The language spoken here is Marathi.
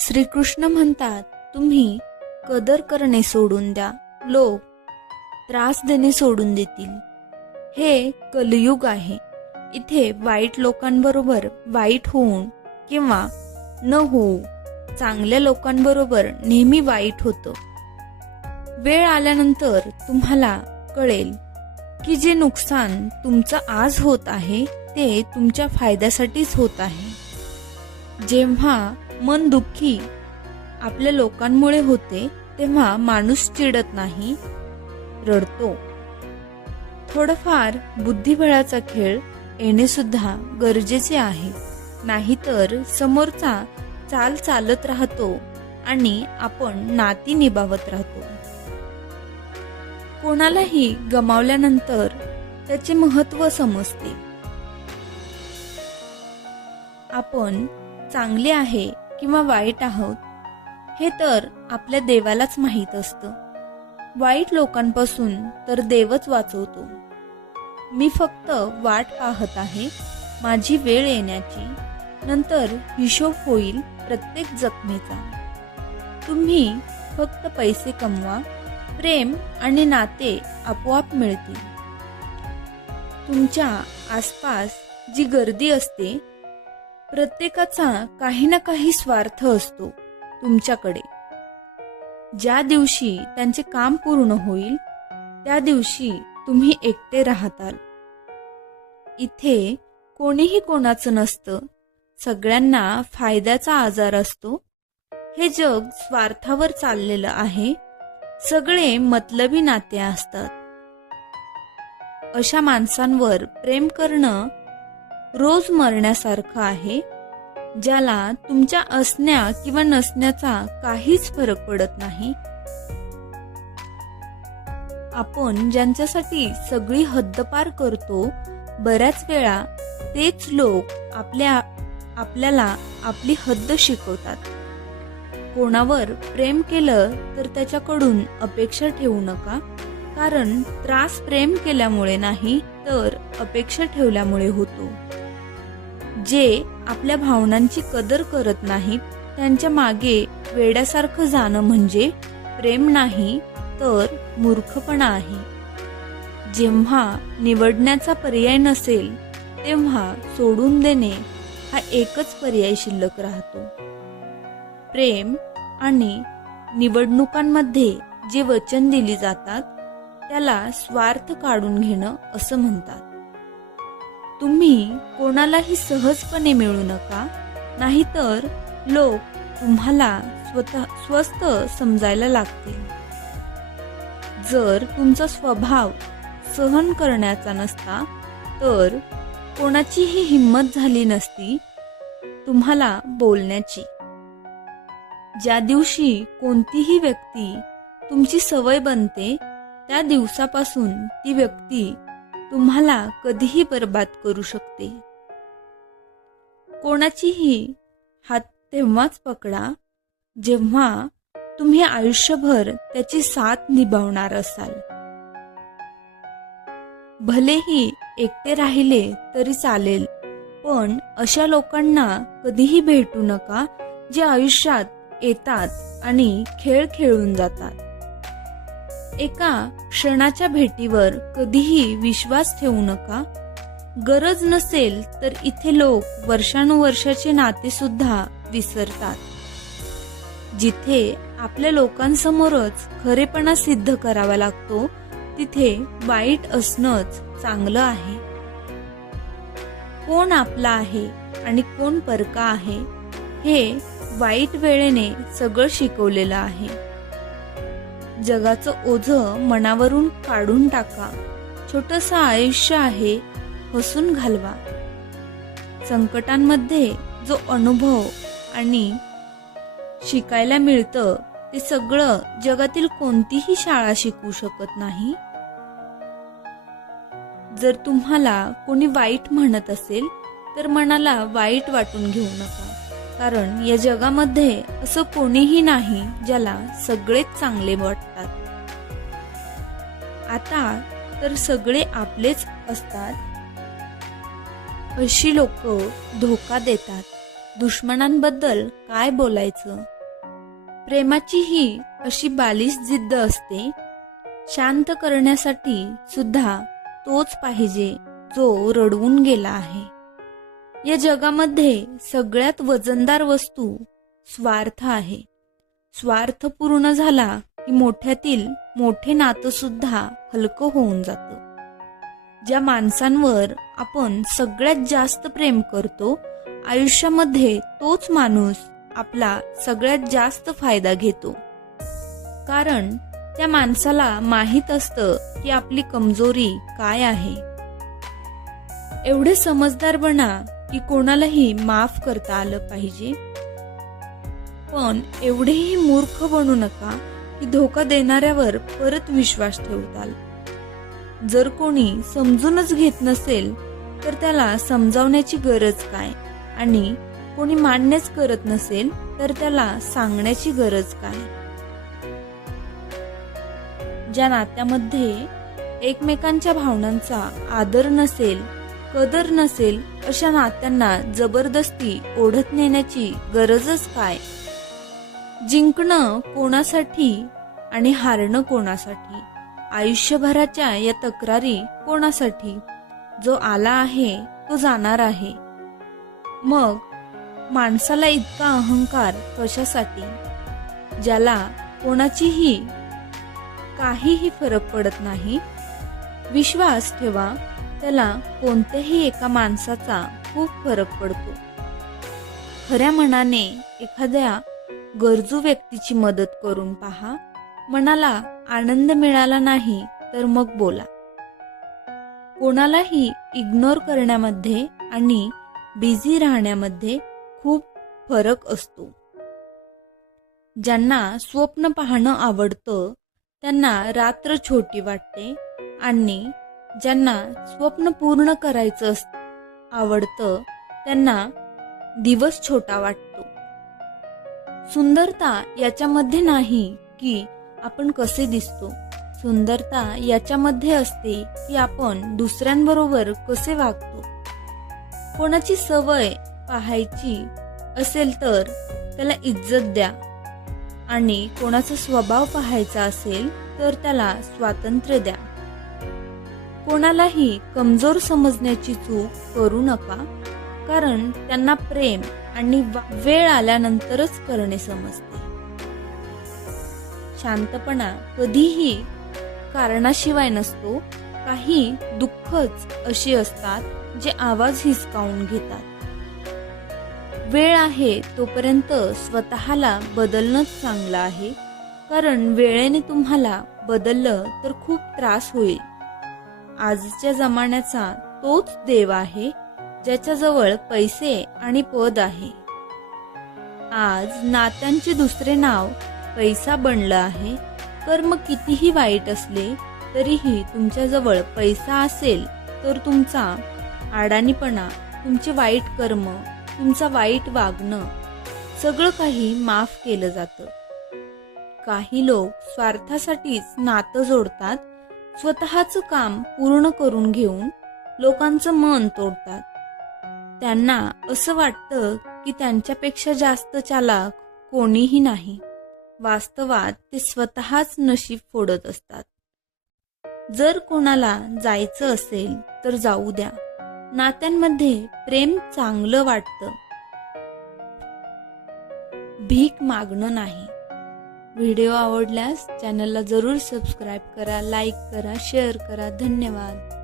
श्रीकृष्ण म्हणतात, तुम्ही कदर करणे सोडून द्या, लोक त्रास देणे सोडून देतील. हे कलियुग आहे. इथे वाईट लोकांबरोबर वाईट होऊन किंवा न होऊ चांगल्या लोकांबरोबर नेहमी वाईट होतं. वेळ आल्यानंतर तुम्हाला कळेल की जे नुकसान तुमचं आज होत आहे ते तुमच्या फायद्यासाठीच होत आहे. जेव्हा मन दुःखी आपल्या लोकांमुळे होते तेव्हा माणूस चिडत नाही, रडतो. थोडंफार बुद्धिबळाचा खेळ येणे सुद्धा गरजेचे आहे, नाहीतर समोरचा चाल चालत राहतो आणि आपण नाती निभावत राहतो. कोणालाही गमावल्यानंतर त्याचे महत्त्व समजते. आपण चांगले आहे किंवा वाईट आहोत हे तर आपल्या देवालाच माहीत असतं. वाईट लोकांपासून तर देवच वाचवतो. मी फक्त वाट पाहत आहे माझी वेळ येण्याची, नंतर हिशोब होईल प्रत्येक जखमेचा. तुम्ही फक्त पैसे कमवा, प्रेम आणि नाते आपोआप मिळतील. तुमच्या आसपास जी गर्दी असते प्रत्येकाचा काही ना काही स्वार्थ असतो तुमच्याकडे. ज्या दिवशी त्यांचे काम पूर्ण होईल त्या दिवशी तुम्ही एकटे राहताल. इथे कोणीही कोणाचं नसतं, सगळ्यांना फायद्याचा आजार असतो. हे जग स्वार्थावर चाललेलं आहे. सगळे मतलबी नाते असतात. अशा माणसांवर प्रेम करणं रोज मरण्यासारखं आहे, ज्याला तुमच्या असण्या किंवा नसण्याचा काहीच फरक पडत नाही. आपण ज्यांच्यासाठी सगळी हद्दपार करतो, बऱ्याच वेळा तेच लोक आपल्याला आपली हद्द शिकवतात. कोणावर प्रेम केलं तर त्याच्याकडून अपेक्षा ठेवू नका, कारण त्रास प्रेम केल्यामुळे नाही तर अपेक्षा ठेवल्यामुळे होतो. जे आपल्या भावनांची कदर करत नाहीत त्यांच्या मागे वेड्यासारखं जाणं म्हणजे प्रेम नाही तर मूर्खपणा आहे. जेव्हा निवडण्याचा पर्याय नसेल तेव्हा सोडून देणे हा एकच पर्याय शिल्लक राहतो. प्रेम आणि निवडणुकांमध्ये जे वचन दिली जातात त्याला स्वार्थ काढून घेणं असं म्हणतात. तुम्ही कोणालाही सहजपणे मिळू नका, नाहीतर लोक तुम्हाला स्वस्त समजायला लागतील. जर तुमचा स्वभाव सहन करण्याचा नसता तर कोणाचीही हिंमत झाली नसती तुम्हाला बोलण्याची. ज्या दिवशी कोणतीही व्यक्ती तुमची सवय बनते त्या दिवसापासून ती व्यक्ती तुम्हाला कधीही बर्बाद करू शकते. कोणाचीही हात तेव्हाच पकडा जेव्हा तुम्ही आयुष्यभर त्याची साथ निभावणार असाल. भलेही एकटे राहिले तरी चालेल, पण अशा लोकांना कधीही भेटू नका जे आयुष्यात येतात आणि खेळ खेळून जातात. एका क्षणाच्या भेटीवर कधीही विश्वास ठेवू नका. गरज नसेल तर इथे लोक वर्षानुवर्षाचे नाते सुद्धा विसरतात. जिथे आपल्या लोकांसमोरच खरेपणा सिद्ध करावा लागतो तिथे वाईट असणंच चांगलं आहे. कोण आपला आहे आणि कोण परका आहे हे वाईट वेळेने सगळं शिकवलेलं आहे. जगाचं ओझं मनावरून काढून टाका. छोटंसं आयुष्य आहे, हसून घालवा. संकटांमध्ये जो अनुभव आणि शिकायला मिळतं ते सगळं जगातील कोणतीही शाळा शिकवू शकत नाही. जर तुम्हाला कोणी वाईट म्हणत असेल तर मनाला वाईट वाटून घेऊ नका, कारण या जगामध्ये असं कोणीही नाही ज्याला सगळेच चांगले वाटतात. आता तर सगळे आपलेच असतात. अशी लोक धोका देतात. दुश्मनांबद्दल काय बोलायचं? प्रेमाची ही अशी बालिश जिद्द असते, शांत करण्यासाठी सुद्धा तोच पाहिजे जो रडवून गेला आहे. या जगामध्ये सगळ्यात वजनदार वस्तू स्वार्थ आहे. स्वार्थ पूर्ण झाला की मोठ्यातील मोठे नातं सुद्धा हलकं होऊन जातं. ज्या माणसांवर आपण सगळ्यात जास्त प्रेम करतो, आयुष्यामध्ये तोच माणूस आपला सगळ्यात जास्त फायदा घेतो. कारण त्या माणसाला माहीत असतं की आपली कमजोरी काय आहे. एवढे समजदार बना की कोणालाही माफ करता आलं पाहिजे, पण एवढेही मूर्ख बनू नका की धोका देणाऱ्यावर परत विश्वास ठेवताल. जर कोणी समजूनच घेत नसेल तर त्याला समजावण्याची गरज काय, आणि कोणी मान्यच करत नसेल तर त्याला सांगण्याची गरज काय. ज्या नात्यामध्ये एकमेकांच्या भावनांचा आदर नसेल, कदर नसेल, अशा नात्यांना जबरदस्ती ओढत नेण्याची गरजच काय. जिंकणं कोणासाठी आणि हारणं कोणासाठी, आयुष्यभराच्या या तक्रारी कोणासाठी. जो आला आहे तो जाणार आहे. मग माणसाला इतका अहंकार कशासाठी, ज्याला कोणाचीही काहीही फरक पडत नाही. विश्वास ठेवा, त्याला कोणत्याही एका माणसाचा खूप फरक पडतो. खऱ्या मनाने एखाद्या गरजू व्यक्तीची मदत करून पहा. मनाला आनंद मिळाला नाही तर मग बोला. कोणालाही इग्नोर करण्यामध्ये आणि बिझी राहण्यामध्ये खूप फरक असतो. ज्यांना स्वप्न पाहणं आवडतं त्यांना रात्र छोटी वाटते, आणि ज्यांना स्वप्न पूर्ण करायचं आवडतं त्यांना दिवस छोटा वाटतो. सुंदरता याच्यामध्ये नाही की आपण कसे दिसतो, सुंदरता याच्यामध्ये असते की आपण दुसऱ्यांबरोबर कसे वागतो. कोणाची सवय पाहायची असेल तर त्याला इज्जत द्या, आणि कोणाचा स्वभाव पाहायचा असेल तर त्याला स्वातंत्र्य द्या. कोणालाही कमजोर समजण्याची चूक करू नका, कारण त्यांना प्रेम आणि वेळ आल्यानंतरच करणे समजते. शांतपणा कधीही कारणाशिवाय नसतो. काही दुःखच अशी असतात जे आवाज हिसकावून घेतात. वेळ आहे तोपर्यंत स्वतःला बदलणंच चांगलं आहे, कारण वेळेने तुम्हाला बदललं तर खूप त्रास होईल. आजच्या जमान्याचा तोच देव आहे ज्याच्याजवळ पैसे आणि पद आहे. आज नात्यांचे दुसरे नाव पैसा बनलं आहे. कर्म कितीही वाईट असले तरीही तुमच्याजवळ पैसा असेल तर तुमचा अडाणीपणा, तुमचे वाईट कर्म, तुमचा वाईट वागणं सगळं काही माफ केलं जातं. काही लोक स्वार्थासाठीच नातं जोडतात, स्वतःचं काम पूर्ण करून घेऊन लोकांचं मन तोडतात. त्यांना असं वाटतं की त्यांच्यापेक्षा जास्त चालाक कोणीही नाही. वास्तवात ते स्वतःच नशीब फोडत असतात. जर कोणाला जायचं असेल तर जाऊ द्या. नात्यांमध्ये प्रेम चांगलं वाटतं, भीक मागणं नाही. व्हिडिओ आवडल्यास चॅनलला जरूर सबस्क्राईब करा, लाईक करा, शेअर करा. धन्यवाद.